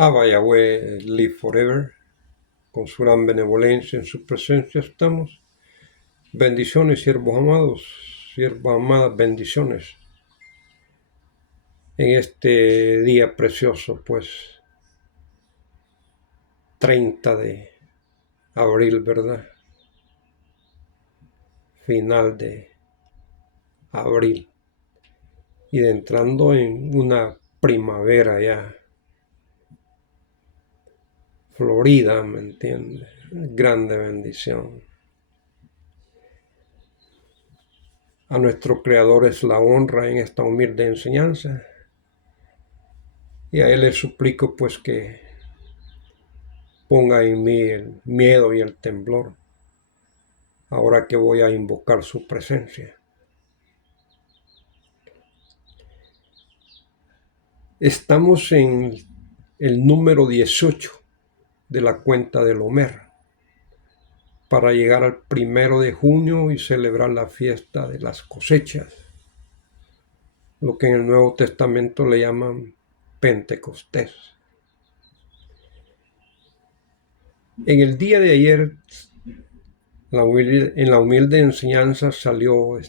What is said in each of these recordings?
Abba Yahweh, live forever. Con su gran benevolencia en su presencia estamos. Bendiciones, siervos amados, siervas amadas, bendiciones. En este día precioso, pues, 30 de abril, ¿verdad? Final de abril. Y entrando en una primavera ya florida, ¿me entiendes? Grande bendición. A nuestro Creador es la honra en esta humilde enseñanza. Y a Él le suplico pues que ponga en mí el miedo y el temblor, ahora que voy a invocar su presencia. Estamos en el número 18 de la cuenta del Homer, para llegar al 1 de junio y celebrar la fiesta de las cosechas, lo que en el Nuevo Testamento le llaman Pentecostés. En el día de ayer, en la humilde enseñanza salió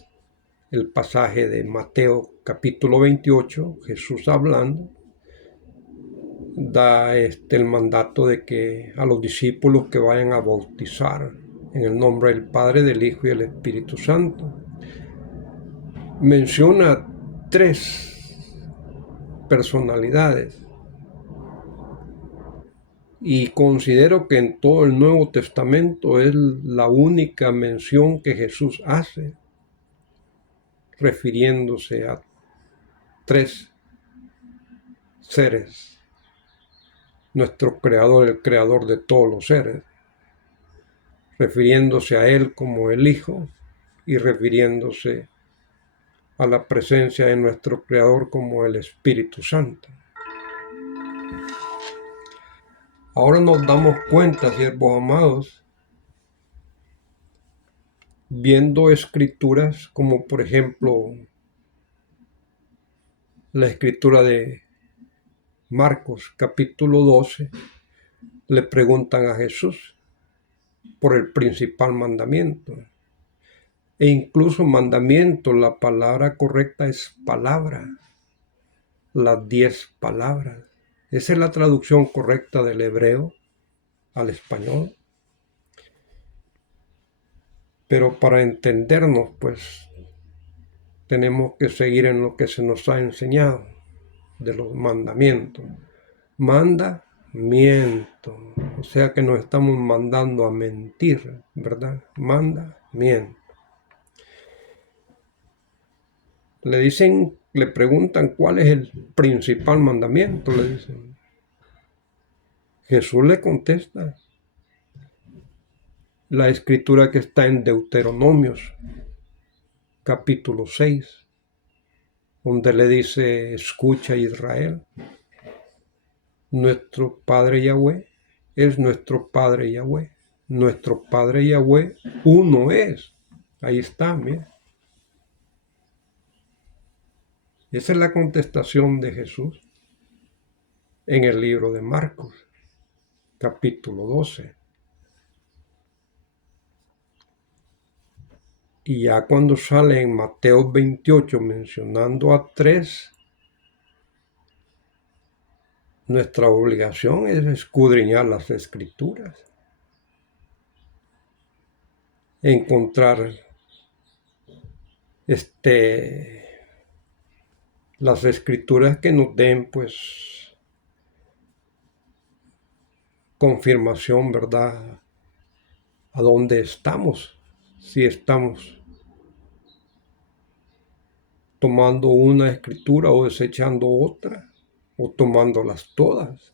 el pasaje de Mateo capítulo 28, Jesús hablando, da el mandato de que a los discípulos que vayan a bautizar en el nombre del Padre, del Hijo y del Espíritu Santo. Menciona 3 personalidades y considero que en todo el Nuevo Testamento es la única mención que Jesús hace refiriéndose a 3 seres. Nuestro Creador, el Creador de todos los seres, refiriéndose a Él como el Hijo y refiriéndose a la presencia de nuestro Creador como el Espíritu Santo. Ahora nos damos cuenta, siervos amados, viendo escrituras como por ejemplo la escritura de Marcos capítulo 12, le preguntan a Jesús por el principal mandamiento. E incluso mandamiento, la palabra correcta es palabra, las 10 palabras. Esa es la traducción correcta del hebreo al español. Pero para entendernos, pues, tenemos que seguir en lo que se nos ha enseñado de los mandamientos. Mandamiento, o sea que nos estamos mandando a mentir, ¿verdad? Mandamiento. Le preguntan cuál es el principal mandamiento, le dicen. Jesús le contesta la escritura que está en Deuteronomios, capítulo 6, donde le dice: escucha, Israel, nuestro Padre Yahweh es nuestro Padre Yahweh. Nuestro Padre Yahweh uno es. Ahí está, mira. Esa es la contestación de Jesús en el libro de Marcos, capítulo 12. Y ya cuando sale en Mateo 28 mencionando a 3, nuestra obligación es escudriñar las escrituras, encontrar las escrituras que nos den pues confirmación, ¿verdad? A dónde estamos, si estamos tomando una escritura o desechando otra, o tomándolas todas.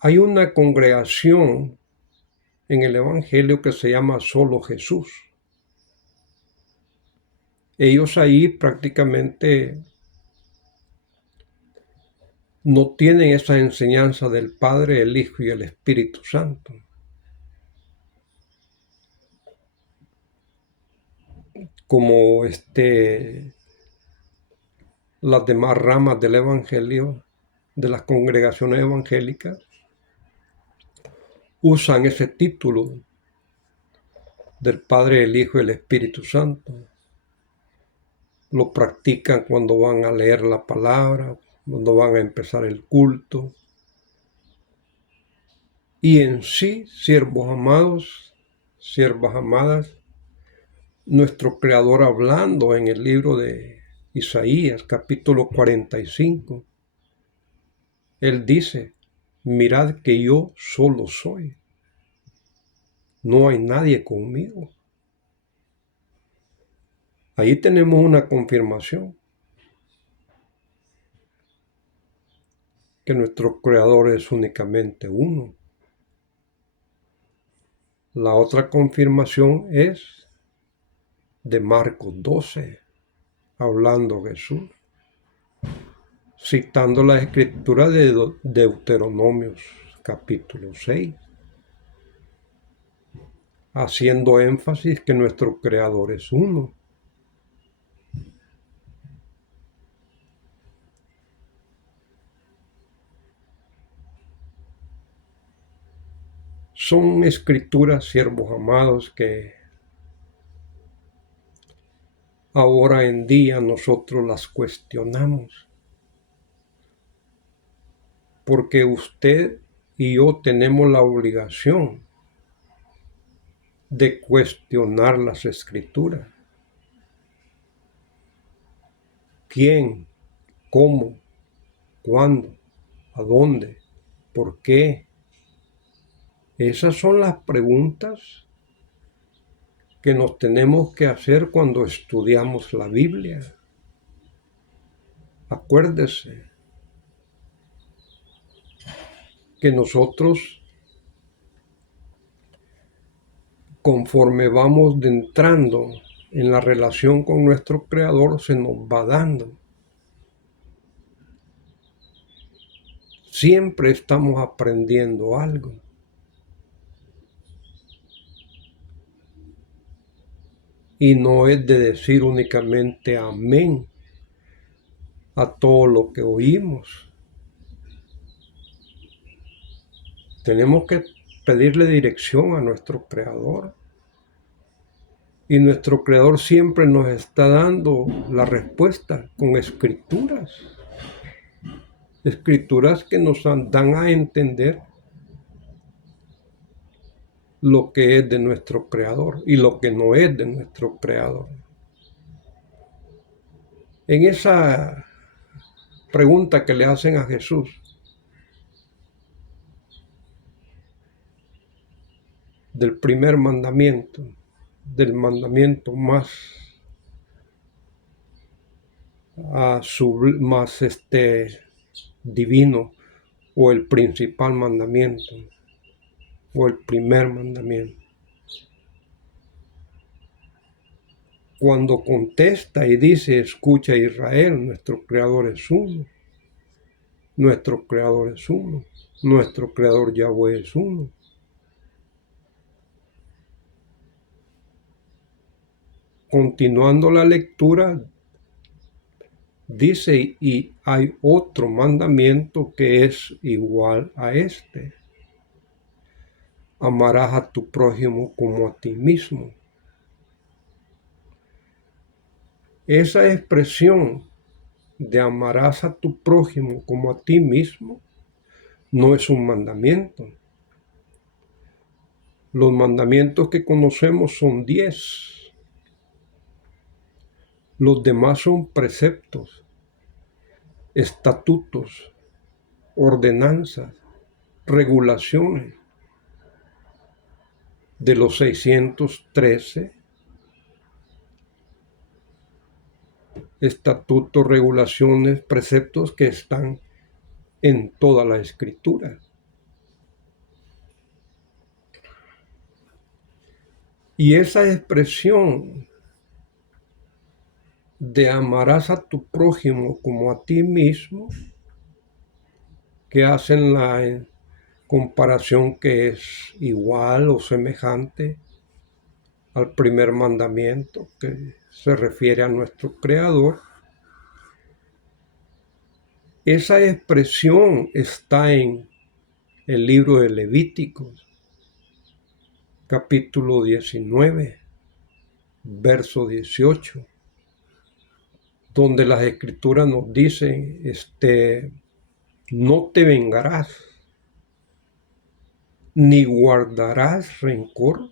Hay una congregación en el Evangelio que se llama Solo Jesús. Ellos ahí prácticamente no tienen esa enseñanza del Padre, el Hijo y el Espíritu Santo. Como las demás ramas del Evangelio, de las congregaciones evangélicas, usan ese título del Padre, el Hijo y el Espíritu Santo. Lo practican cuando van a leer la palabra, cuando van a empezar el culto. Y en sí, siervos amados, siervas amadas, nuestro Creador hablando en el libro de Isaías, capítulo 45, Él dice, mirad que yo solo soy, no hay nadie conmigo. Ahí tenemos una confirmación que nuestro Creador es únicamente uno. La otra confirmación es de Marcos 12, hablando Jesús, citando la escritura de Deuteronomios capítulo 6, haciendo énfasis que nuestro Creador es uno. Son escrituras, siervos amados, que ahora en día nosotros las cuestionamos, porque usted y yo tenemos la obligación de cuestionar las escrituras. ¿Quién? ¿Cómo? ¿Cuándo? ¿A dónde? ¿Por qué? Esas son las preguntas que nos tenemos que hacer cuando estudiamos la Biblia. Acuérdese que nosotros, conforme vamos entrando en la relación con nuestro Creador, se nos va dando. Siempre estamos aprendiendo algo. Y no es de decir únicamente amén a todo lo que oímos. Tenemos que pedirle dirección a nuestro Creador. Y nuestro Creador siempre nos está dando la respuesta con escrituras. Escrituras que nos dan a entender lo que es de nuestro Creador y lo que no es de nuestro Creador. En esa pregunta que le hacen a Jesús, del primer mandamiento, del mandamiento más divino, o el principal mandamiento, o el primer mandamiento. Cuando contesta y dice, escucha Israel, nuestro Creador es uno, nuestro Creador es uno, nuestro Creador Yahweh es uno. Continuando la lectura, dice, y hay otro mandamiento que es igual a este. Amarás a tu prójimo como a ti mismo. Esa expresión de amarás a tu prójimo como a ti mismo no es un mandamiento. Los mandamientos que conocemos son 10. Los demás son preceptos, estatutos, ordenanzas, regulaciones. De los 613 estatutos, regulaciones, preceptos que están en toda la Escritura. Y esa expresión de amarás a tu prójimo como a ti mismo, que hacen la comparación que es igual o semejante al primer mandamiento, que se refiere a nuestro Creador, Esa expresión está en el libro de Levíticos, capítulo 19, verso 18, donde las escrituras nos dicen, no te vengarás, ni guardarás rencor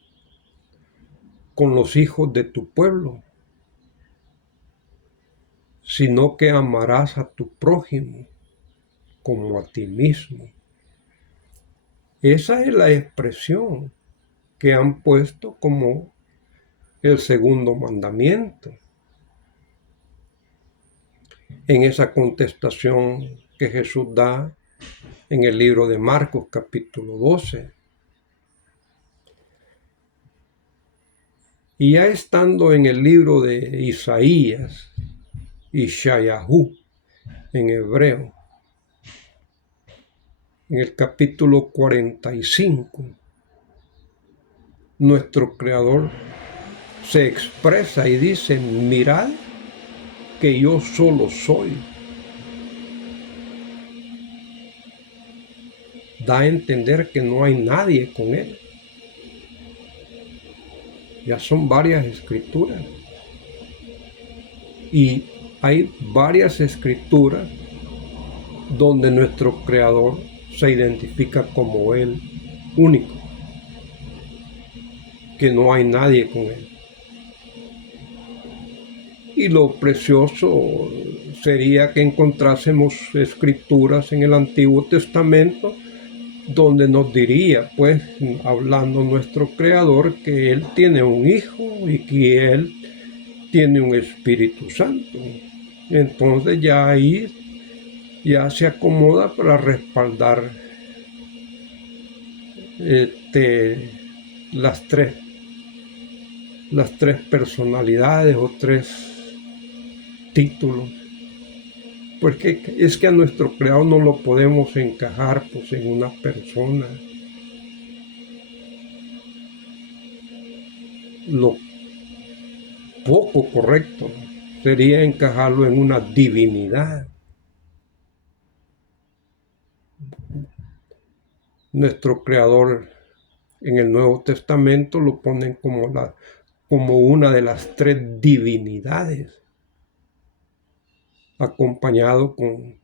con los hijos de tu pueblo, sino que amarás a tu prójimo como a ti mismo. Esa es la expresión que han puesto como el segundo mandamiento en esa contestación que Jesús da en el libro de Marcos capítulo 12. Y ya estando en el libro de Isaías, Ishayahu en hebreo, en el capítulo 45, nuestro Creador se expresa y dice, mirad que yo solo soy. Da a entender que no hay nadie con él. Ya son varias escrituras. Y hay varias escrituras donde nuestro Creador se identifica como Él único, que no hay nadie con Él. Y lo precioso sería que encontrásemos escrituras en el Antiguo Testamento donde nos diría, pues, hablando nuestro Creador, que Él tiene un Hijo y que Él tiene un Espíritu Santo. Entonces ya ahí ya se acomoda para respaldar las tres personalidades o tres títulos. Porque es que a nuestro Creador no lo podemos encajar pues en una persona. Lo poco correcto sería encajarlo en una divinidad. Nuestro Creador en el Nuevo Testamento lo ponen como una de las tres divinidades, acompañado con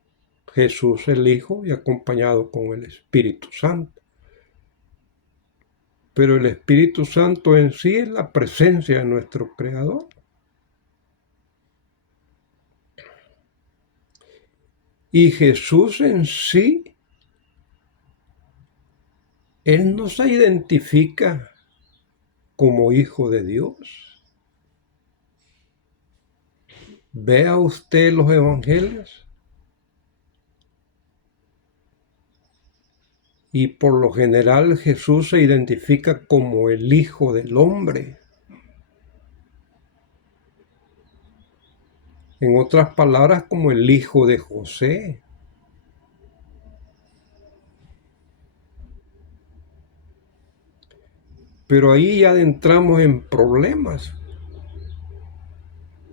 Jesús el Hijo y acompañado con el Espíritu Santo. Pero el Espíritu Santo en sí es la presencia de nuestro Creador. Y Jesús en sí, Él no se identifica como Hijo de Dios. Vea usted los evangelios y por lo general Jesús se identifica como el Hijo del Hombre. En otras palabras, como el hijo de José. Pero ahí ya entramos en problemas,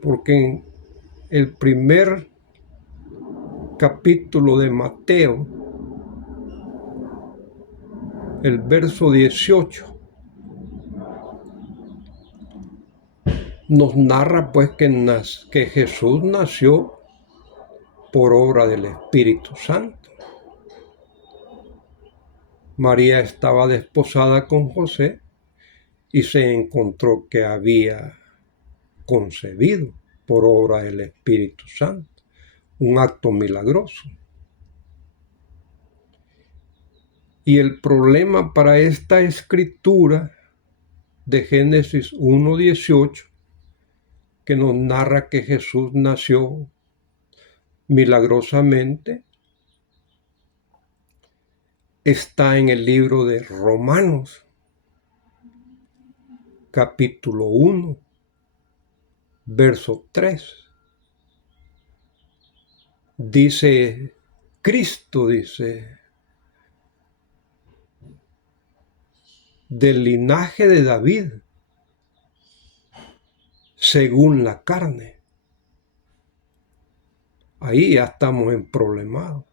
porque en el primer capítulo de Mateo, el verso 18, nos narra pues que Jesús nació por obra del Espíritu Santo. María estaba desposada con José y se encontró que había concebido por obra del Espíritu Santo, un acto milagroso. Y el problema para esta escritura de Génesis 1:18, que nos narra que Jesús nació milagrosamente, está en el libro de Romanos, capítulo 1, verso 3. Dice, Cristo dice, del linaje de David, según la carne, ahí ya estamos en problemas.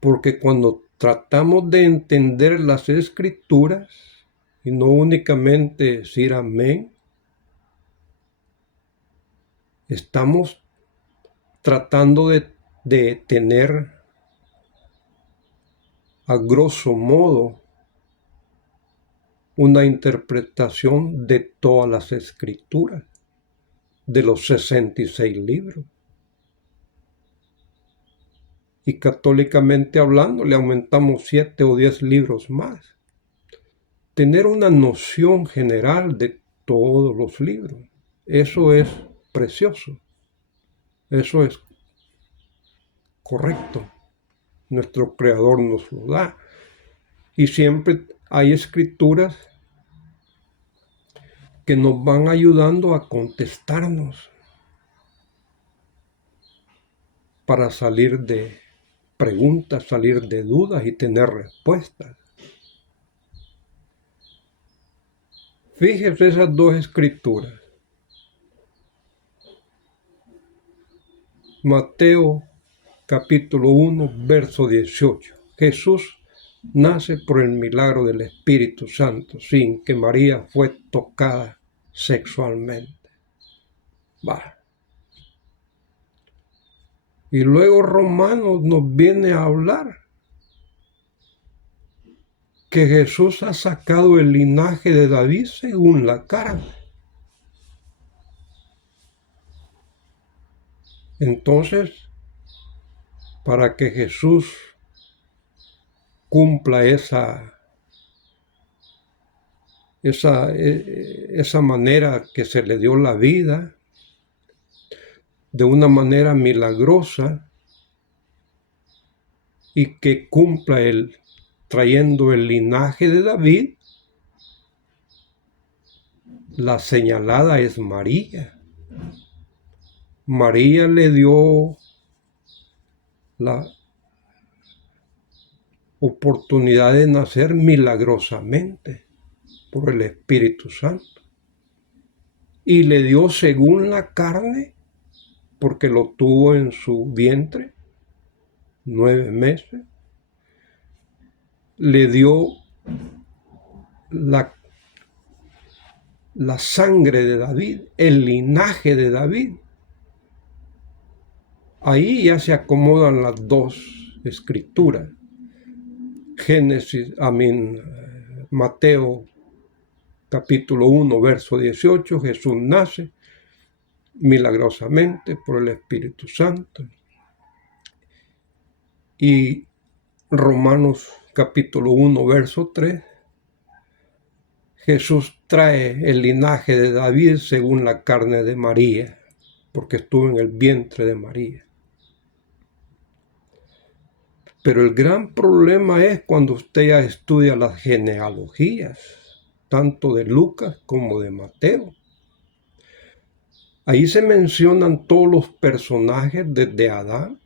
Porque cuando tratamos de entender las Escrituras y no únicamente decir amén, estamos tratando de tener a grosso modo una interpretación de todas las Escrituras, de los 66 libros. Y católicamente hablando, le aumentamos 7 o 10 libros más. Tener una noción general de todos los libros, eso es precioso, eso es correcto. Nuestro Creador nos lo da. Y siempre hay escrituras que nos van ayudando a contestarnos para salir de preguntas, salir de dudas y tener respuestas. Fíjese esas dos escrituras. Mateo capítulo 1, verso 18. Jesús nace por el milagro del Espíritu Santo, sin que María fue tocada sexualmente. Bah. Y luego Romanos nos viene a hablar que Jesús ha sacado el linaje de David según la carne. Entonces, para que Jesús cumpla esa manera que se le dio la vida, de una manera milagrosa, y que cumpla trayendo el linaje de David, la señalada es María. María le dio la oportunidad de nacer milagrosamente por el Espíritu Santo. Y le dio según la carne, porque lo tuvo en su vientre 9 meses. Le dio la sangre de David, el linaje de David. Ahí ya se acomodan las dos escrituras. Mateo capítulo 1, verso 18, Jesús nace milagrosamente por el Espíritu Santo. Y Romanos capítulo 1, verso 3, Jesús trae el linaje de David según la carne de María, porque estuvo en el vientre de María. Pero el gran problema es cuando usted ya estudia las genealogías, tanto de Lucas como de Mateo. Ahí se mencionan todos los personajes desde Adán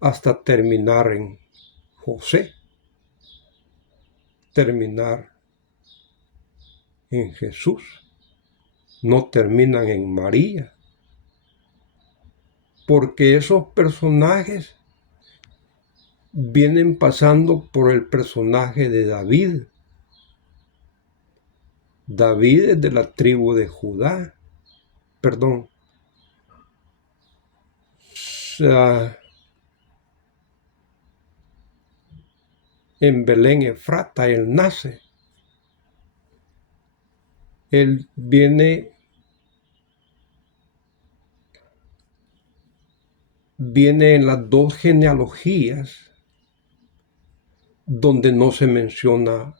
hasta terminar en José, terminar en Jesús, no terminan en María, porque esos personajes vienen pasando por el personaje de David. David es de la tribu de Judá, en Belén Efrata él nace. Él viene en las dos genealogías donde no se menciona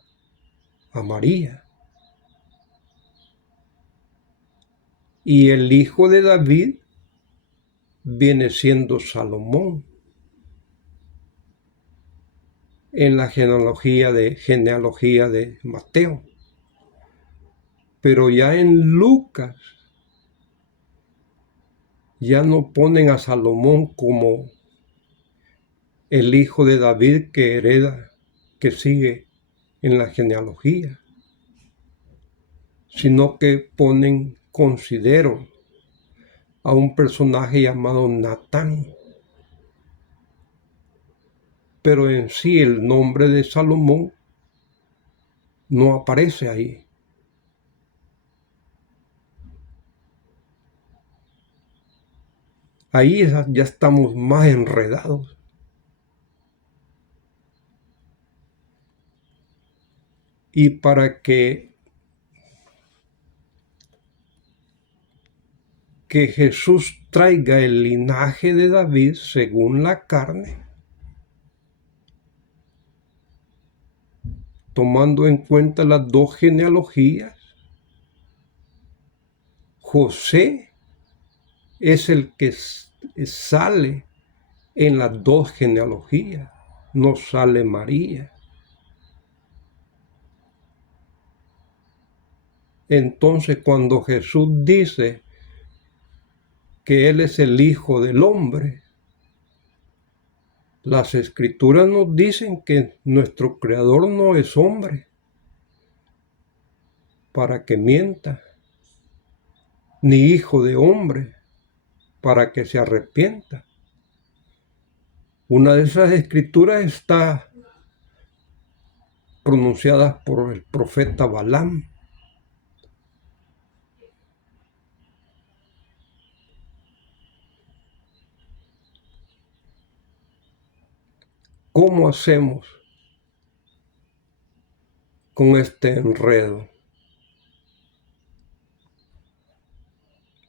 a María. Y el hijo de David viene siendo Salomón en la genealogía de Mateo. Pero ya en Lucas ya no ponen a Salomón como el hijo de David que hereda, que sigue en la genealogía, sino que ponen considero a un personaje llamado Natán, pero en sí el nombre de Salomón no aparece ahí. Ahí ya estamos más enredados. Y para que Jesús traiga el linaje de David según la carne, tomando en cuenta las dos genealogías, José es el que sale en las dos genealogías, no sale María. Entonces, cuando Jesús dice que Él es el Hijo del Hombre, las Escrituras nos dicen que nuestro Creador no es hombre para que mienta, ni hijo de hombre para que se arrepienta. Una de esas escrituras está pronunciada por el profeta Balaam. ¿Cómo hacemos con este enredo?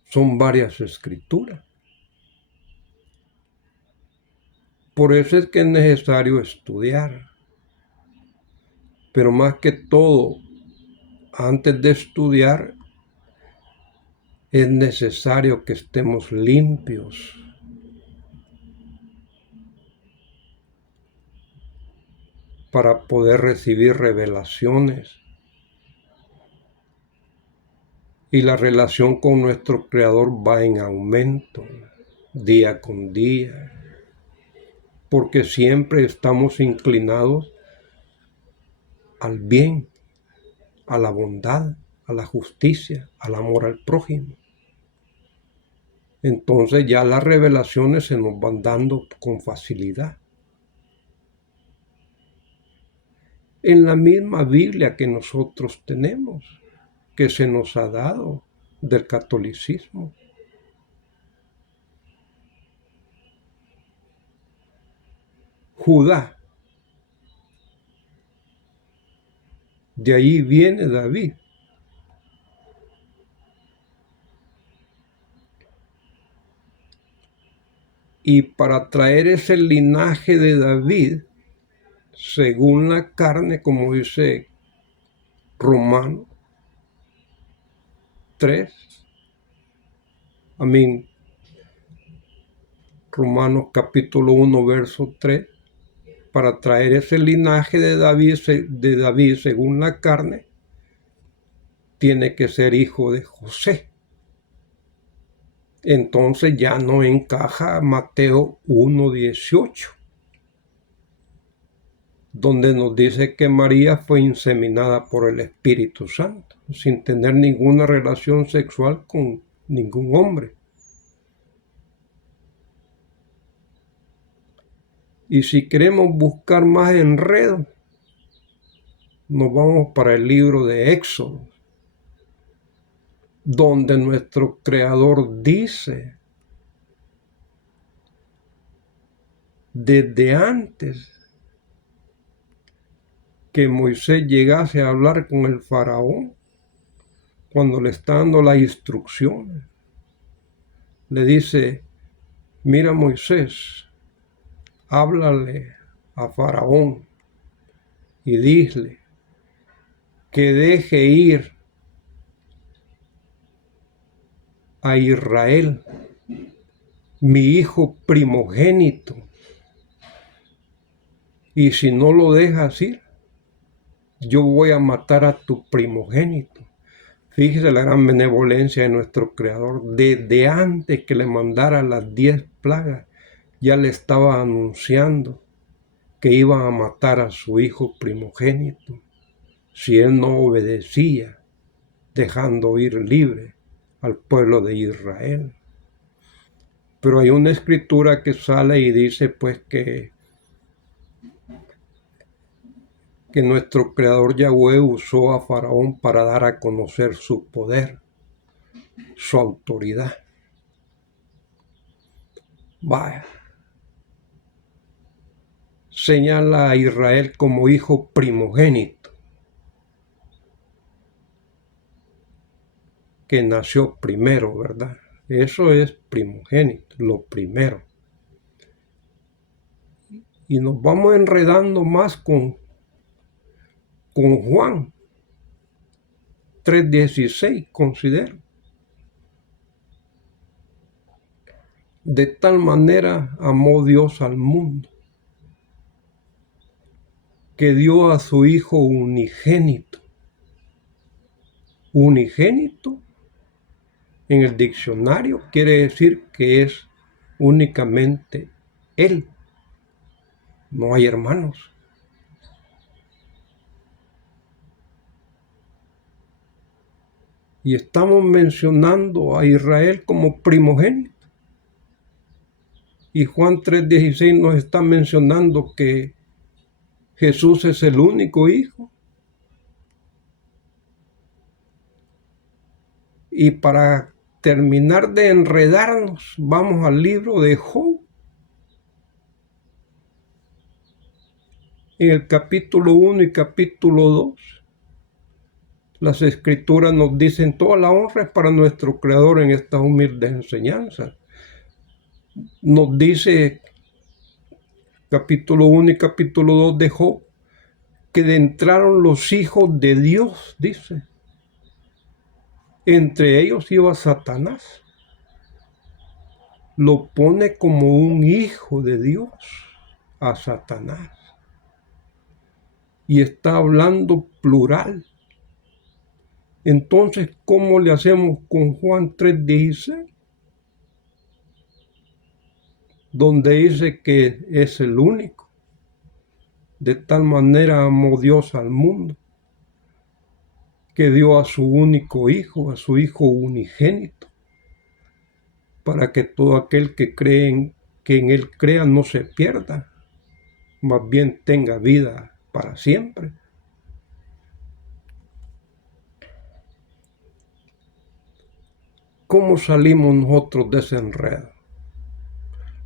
Son varias escrituras. Por eso es que es necesario estudiar. Pero más que todo, antes de estudiar, es necesario que estemos limpios. Para poder recibir revelaciones. Y la relación con nuestro Creador va en aumento, día con día. Porque siempre estamos inclinados al bien, a la bondad, a la justicia, al amor al prójimo. Entonces ya las revelaciones se nos van dando con facilidad. En la misma Biblia que nosotros tenemos, que se nos ha dado del catolicismo. Judá. De ahí viene David. Y para traer ese linaje de David, según la carne, como dice Romanos 3, Romanos capítulo 1, verso 3, para traer ese linaje de David según la carne, tiene que ser hijo de José. Entonces ya no encaja Mateo 1:18, donde nos dice que María fue inseminada por el Espíritu Santo, sin tener ninguna relación sexual con ningún hombre. Y si queremos buscar más enredo, nos vamos para el libro de Éxodo, donde nuestro Creador dice, desde antes que Moisés llegase a hablar con el faraón, cuando le está dando las instrucciones, le dice, mira Moisés, háblale a faraón y dile que deje ir a Israel, mi hijo primogénito, y si no lo dejas ir, yo voy a matar a tu primogénito. Fíjese la gran benevolencia de nuestro Creador. Desde antes que le mandara las 10 plagas, ya le estaba anunciando que iban a matar a su hijo primogénito si él no obedecía, dejando ir libre al pueblo de Israel. Pero hay una escritura que sale y dice pues que nuestro Creador Yahweh usó a Faraón para dar a conocer su poder, su autoridad. Vaya. Señala a Israel como hijo primogénito, que nació primero, ¿verdad? Eso es primogénito, lo primero. Y nos vamos enredando más con Juan 3:16, considero. De tal manera amó Dios al mundo, que dio a su Hijo unigénito. Unigénito en el diccionario quiere decir que es únicamente Él. No hay hermanos. Y estamos mencionando a Israel como primogénito. Y Juan 3:16 nos está mencionando que Jesús es el único hijo. Y para terminar de enredarnos, vamos al libro de Job. En el capítulo 1 y capítulo 2, las escrituras nos dicen toda la honra es para nuestro Creador en estas humildes enseñanzas. Nos dice capítulo 1 y capítulo 2 de Job que entraron los hijos de Dios, dice. Entre ellos iba Satanás. Lo pone como un hijo de Dios a Satanás. Y está hablando plural. Entonces, ¿cómo le hacemos con Juan 3:16? Donde dice que es el único. De tal manera amó Dios al mundo, que dio a su único hijo, a su hijo unigénito, para que todo aquel que en él crea no se pierda, más bien tenga vida para siempre. ¿Cómo salimos nosotros de ese enredo?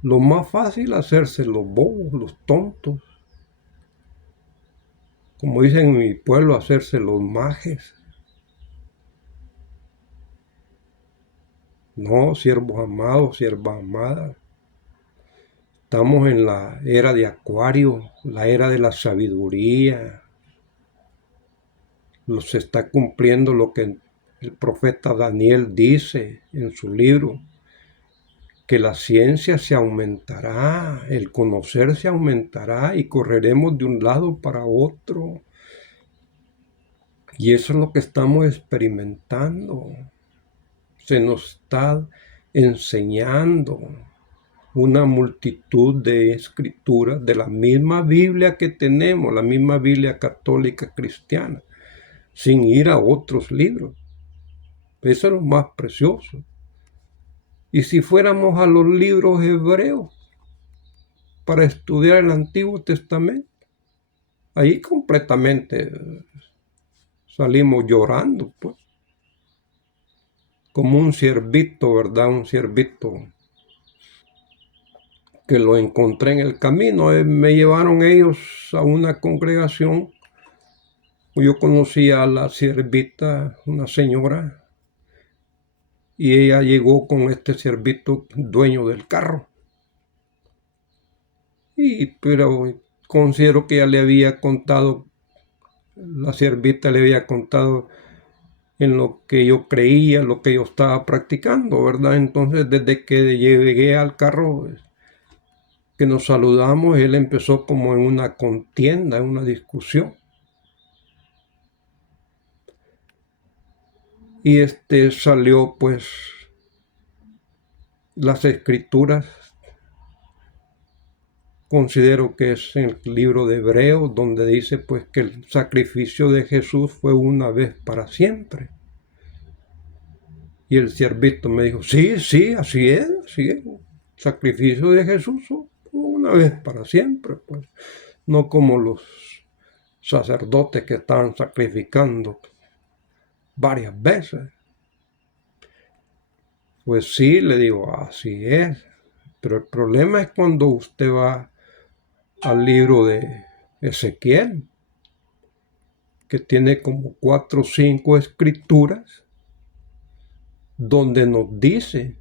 Lo más fácil es hacerse los bobos, los tontos. Como dicen en mi pueblo, hacerse los majes. No, siervos amados, siervas amadas. Estamos en la era de Acuario, la era de la sabiduría. Se está cumpliendo lo que el profeta Daniel dice en su libro, que la ciencia se aumentará, el conocer se aumentará y correremos de un lado para otro. Y eso es lo que estamos experimentando. Se nos está enseñando una multitud de escrituras de la misma Biblia que tenemos, la misma Biblia católica cristiana, sin ir a otros libros. Eso es lo más precioso. Y si fuéramos a los libros hebreos para estudiar el Antiguo Testamento, ahí completamente salimos llorando, pues. Como un ciervito, ¿verdad? Un ciervito que lo encontré en el camino. Me llevaron ellos a una congregación. Yo conocí a la siervita, una señora, y ella llegó con este ciervito dueño del carro. Pero considero que ella le había contado, la siervita le había contado en lo que yo creía, lo que yo estaba practicando, ¿verdad? Entonces, desde que llegué al carro, que nos saludamos, él empezó como en una contienda, en una discusión. Y salió pues las escrituras, considero que es en el libro de Hebreos, donde dice pues que el sacrificio de Jesús fue una vez para siempre. Y el siervito me dijo, sí, sí, así es, así es. Sacrificio de Jesús una vez para siempre, pues. No como los sacerdotes que estaban sacrificando varias veces. Pues sí, le digo, así es. Pero el problema es cuando usted va al libro de Ezequiel, que tiene como 4 o 5 escrituras, donde nos dice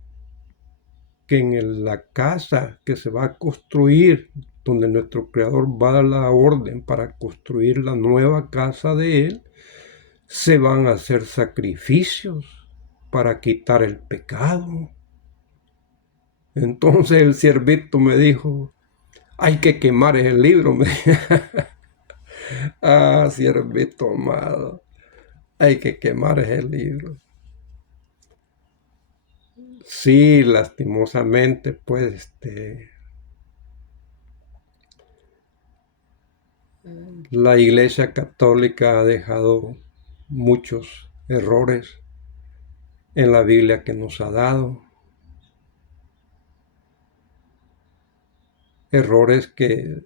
que en la casa que se va a construir, donde nuestro Creador va a dar la orden para construir la nueva casa de Él, se van a hacer sacrificios para quitar el pecado. Entonces el siervito me dijo, hay que quemar el libro. Ah, siervito amado, hay que quemar el libro. Sí, lastimosamente, pues, la Iglesia Católica ha dejado muchos errores en la Biblia que nos ha dado. Errores que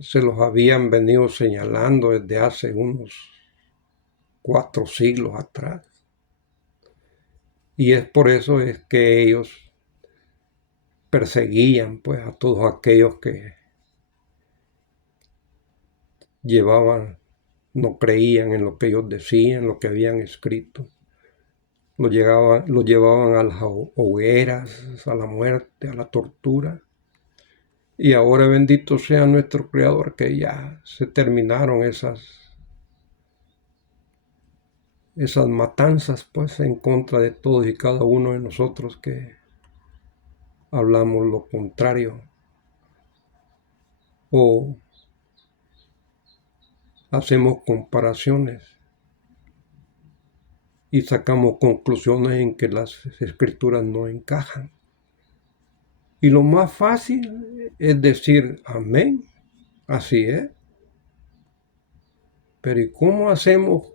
se los habían venido señalando desde hace unos 4 siglos atrás. Y es por eso es que ellos perseguían pues a todos aquellos que no creían en lo que ellos decían, lo que habían escrito. Lo llevaban a las hogueras, a la muerte, a la tortura. Y ahora bendito sea nuestro Creador que ya se terminaron esas matanzas pues en contra de todos y cada uno de nosotros que hablamos lo contrario o hacemos comparaciones y sacamos conclusiones en que las escrituras no encajan. Y lo más fácil es decir amén, así es. Pero ¿y cómo hacemos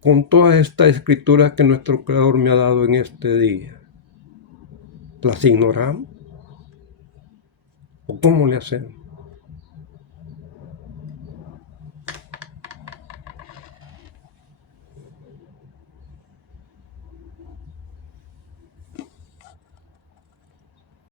con todas estas escrituras que nuestro Creador me ha dado en este día? ¿Las ignoramos? ¿O cómo le hacemos?